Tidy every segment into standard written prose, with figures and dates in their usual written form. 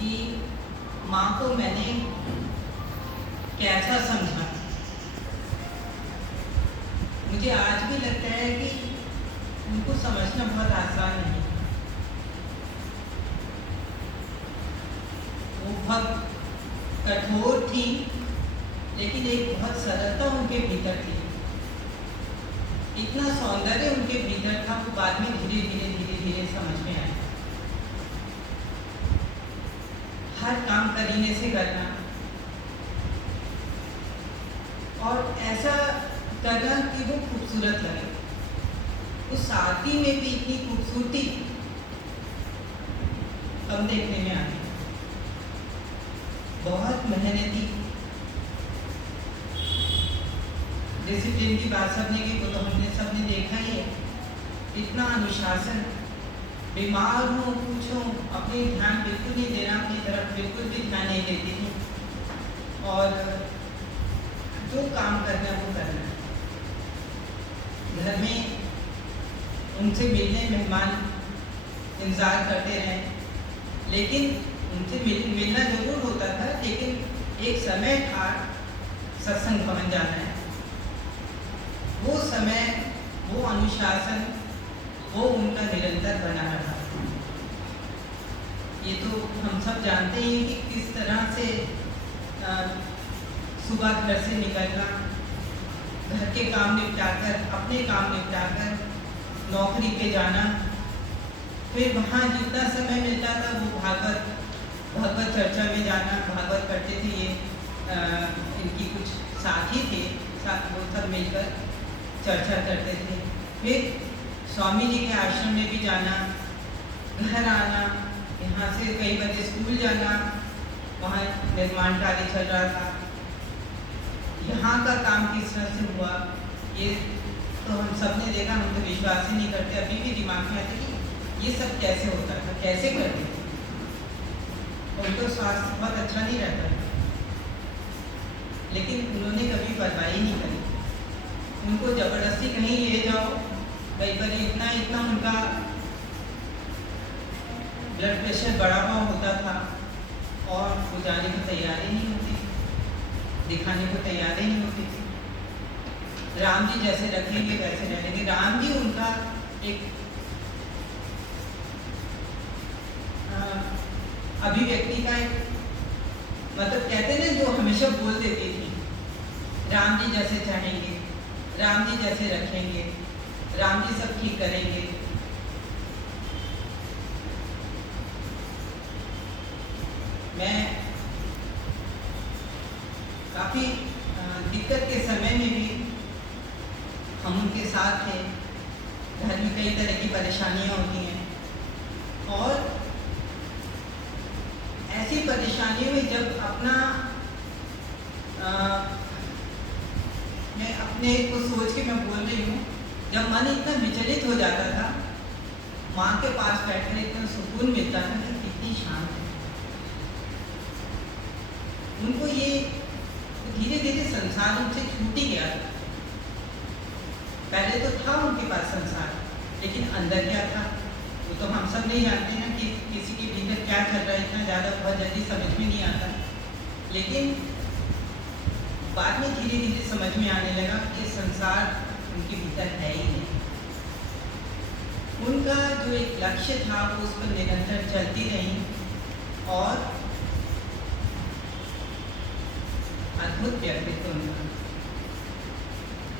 कि माँ को मैंने कैसा समझा। मुझे आज भी लगता है कि उनको समझना बहुत आसान नहीं। वो बहुत कठोर थी, लेकिन एक बहुत सरलता उनके भीतर थी। इतना सौंदर्य उनके भीतर था, वो बाद में धीरे धीरे समझ में आया। हर काम करीने से करना और ऐसा करना कि वो खूबसूरत लगे। उस सादगी में भी इतनी खूबसूरती कम देखने में आती। बहुत मेहनती, डिसिप्लिन की बात सबने की, वो तो हमने सबने देखा ही है। इतना अनुशासन, बीमार हो पूछो, अपने ध्यान बिल्कुल नहीं देना, अपनी तरफ बिल्कुल भी ध्यान नहीं देती थी और जो काम करना है वो करना है। घर में उनसे मिलने मेहमान इंतज़ार करते रहे, लेकिन उनसे मिलना ज़रूर होता था, लेकिन एक समय था सत्संग भवन जाना है। वो समय, वो अनुशासन, वो उनका निरंतर बना रहा। ये तो हम सब जानते हैं कि किस तरह से सुबह घर से निकलना, घर के काम निपटाकर, अपने काम निपटाकर नौकरी पे जाना, फिर वहाँ जितना समय मिलता था वो भागवत चर्चा में जाना। भागवत पढ़ते थे ये इनकी कुछ साथी थे, वो सब मिलकर चर्चा करते थे। फिर स्वामी जी के आश्रम में भी जाना, घर आना, यहाँ से कई बजे स्कूल जाना, वहाँ निर्माण कार्य चल रहा था। यहाँ का काम किस तरह से हुआ ये तो हम सब ने देखा। हम तो विश्वास ही नहीं करते, अभी भी दिमाग में आते कि ये सब कैसे होता था, कैसे करते थे। उनका स्वास्थ्य बहुत अच्छा नहीं रहता था, लेकिन उन्होंने कभी परवाह ही नहीं करी। उनको ज़बरदस्ती कहीं ले जाओ, कई बार इतना उनका ब्लड प्रेशर बढ़ा हुआ होता था और वो जाने को तैयार ही नहीं होती थी, दिखाने को तैयार ही नहीं होती थी। राम जी जैसे रखेंगे वैसे रहेंगे। राम जी उनका एक अभिव्यक्ति का एक मतलब कहते हैं जो हमेशा बोल देती थी, राम जी जैसे चाहेंगे, राम जी जैसे रखेंगे, राम जी सब ठीक करेंगे। मैं काफ़ी दिक्कत के समय में भी हम उनके साथ थे। घर में कई तरह की परेशानियां होती हैं और ऐसी परेशानियों में जब मैं अपने को सोच के मैं बोल रही हूँ, जब मन इतना विचलित हो जाता था, माँ के पास बैठकर इतना सुकून मिलता था कि कितनी शांत है। उनको ये धीरे धीरे संसार उनसे छूट ही गया था। पहले तो था उनके पास संसार, लेकिन अंदर क्या था वो तो हम सब नहीं जानते ना कि किसी के भीतर क्या चल रहा है। इतना ज़्यादा बहुत जल्दी समझ में नहीं आता, लेकिन बाद में धीरे धीरे समझ में आने लगा कि संसार उनके भीतर है ही नहीं। उनका जो एक लक्ष्य था वो उस पर निरंतर चलती रही और अद्भुत व्यक्तित्व उनका।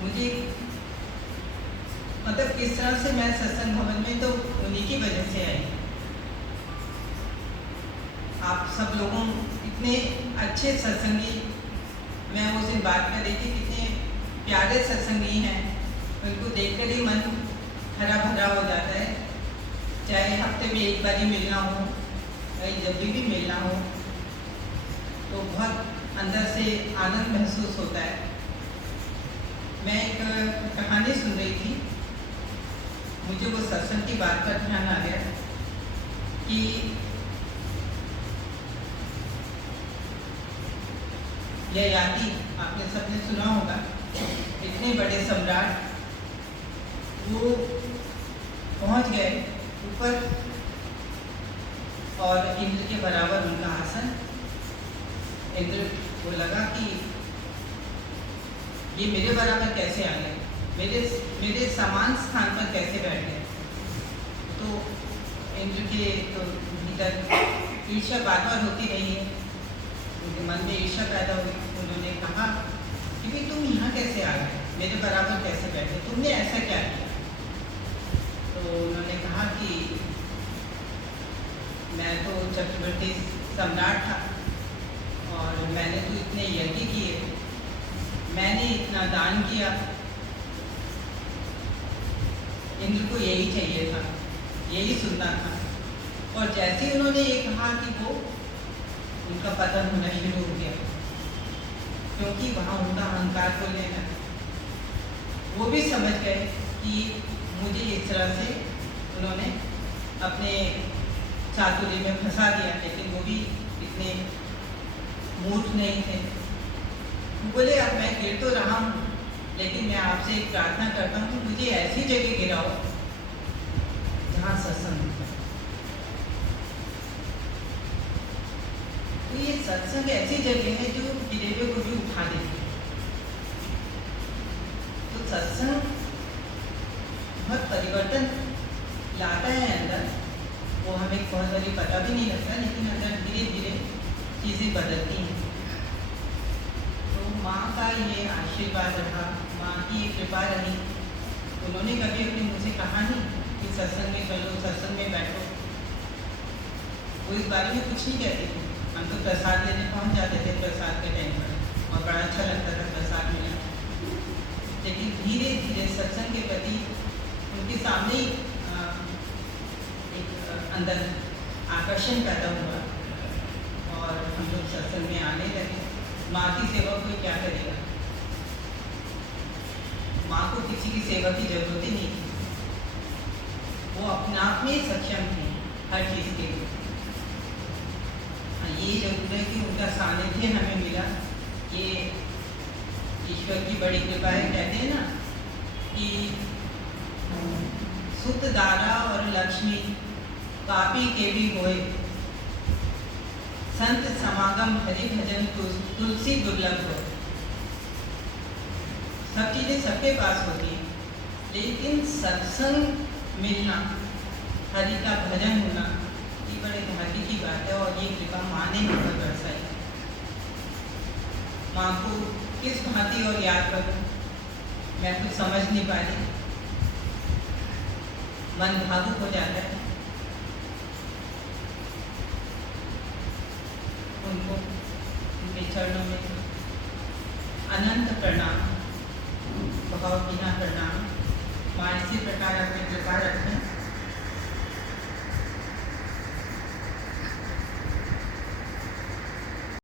मुझे मतलब किस तरह से मैं सत्संग भवन में तो उन्हीं की वजह से आई। आप सब लोगों इतने अच्छे सत्संगी, मैं उस दिन बात कर रही थी, कितने प्यारे सत्संगी हैं। उनको देखकर ही मन हरा भरा हो जाता है। चाहे हफ्ते में एक बार ही मिलना हो, चाहे जब भी मिलना हो, तो बहुत अंदर से आनंद महसूस होता है। मैं एक कहानी सुन रही थी, मुझे वो सत्संग की बात पर ध्यान आ गया कि ययाति, आपने सबने सुना होगा, इतने बड़े सम्राट, वो पहुंच गए ऊपर और इंद्र के बराबर उनका लगा कि ये मेरे बराबर कैसे आ गए, मेरे समान स्थान पर कैसे बैठ गए। तो इंद्र के तो भीतर ईर्ष्या बार बार होती रही है, उनके मन में ईर्ष्या पैदा हुई। उन्होंने कहा कि भाई तुम यहाँ कैसे आ गए, मेरे बराबर कैसे बैठे, तुमने ऐसा क्या किया। तो उन्होंने कहा कि मैं तो चक्रवर्ती सम्राट था और मैंने तो इतने यज्ञ किए, मैंने इतना दान किया, इंद्र को यही चाहिए था, यही सुनना था। और जैसे ही उन्होंने ये कहा कि वो उनका पतन होना शुरू हो गया, क्योंकि वहाँ उनका अहंकार को लेना, वो भी समझ गए कि मुझे इस तरह से उन्होंने अपने चातुर्य में फंसा दिया। लेकिन वो भी इतने मूर्ख नहीं थे। बोले अब मैं गिर तो रहा हूँ, लेकिन मैं आपसे एक प्रार्थना करता हूँ कि मुझे ऐसी जगह गिराओ जहाँ सत्संग होता है। तो ये सत्संग ऐसी जगह है जो गिरे हुए को भी उठा देती है। तो सत्संग बहुत परिवर्तन लाता है अंदर, वो हमें बहुत जल्दी पता भी नहीं लगता, लेकिन अंदर धीरे धीरे चीज़ें बदलती हैं। तो माँ का ये आशीर्वाद रहा, माँ की ये कृपा रही। उन्होंने कभी अपने मुँह से कहा नहीं कि सत्संग में चलो, सत्संग में बैठो। वो इस बारे में कुछ नहीं कहती थी। हम तो प्रसाद लेने पहुँच जाते थे प्रसाद के टाइम पर, और बड़ा अच्छा लगता था प्रसाद मिला। लेकिन धीरे धीरे सत्संग के प्रति उनके सामने ही एक अंदर आकर्षण पैदा हुआ और हम लोग सत्संग में आने लगे। माँ की सेवा कोई क्या करेगा, माँ को किसी की सेवा की जरूरत ही नहीं थी, वो अपने आप में सक्षम थी हर चीज़ के लिए। ये जरूर है कि उनका सानिध्य हमें मिला, ये ईश्वर की बड़ी कृपा है। कहते हैं ना कि सुत दारा और लक्ष्मी पापी के भी होए, संत समागम हरि भजन तुलसी दुर्लभ हो। सब चीज़ें सबके पास होती हैं, लेकिन सत्संग मिलना, हरि का भजन होना, ये बड़े भाग्य की बात है। और ये कृपा माँ ने मुझे बरसाई। माँ को किस भांति और याद करूँ, मैं कुछ समझ नहीं पा रही, मन भावुक हो जाता है। उनको उनके चरणों में अनंत प्रणाम, भावभीना प्रणाम। माँ इसी प्रकार अपनी कृपा रखें।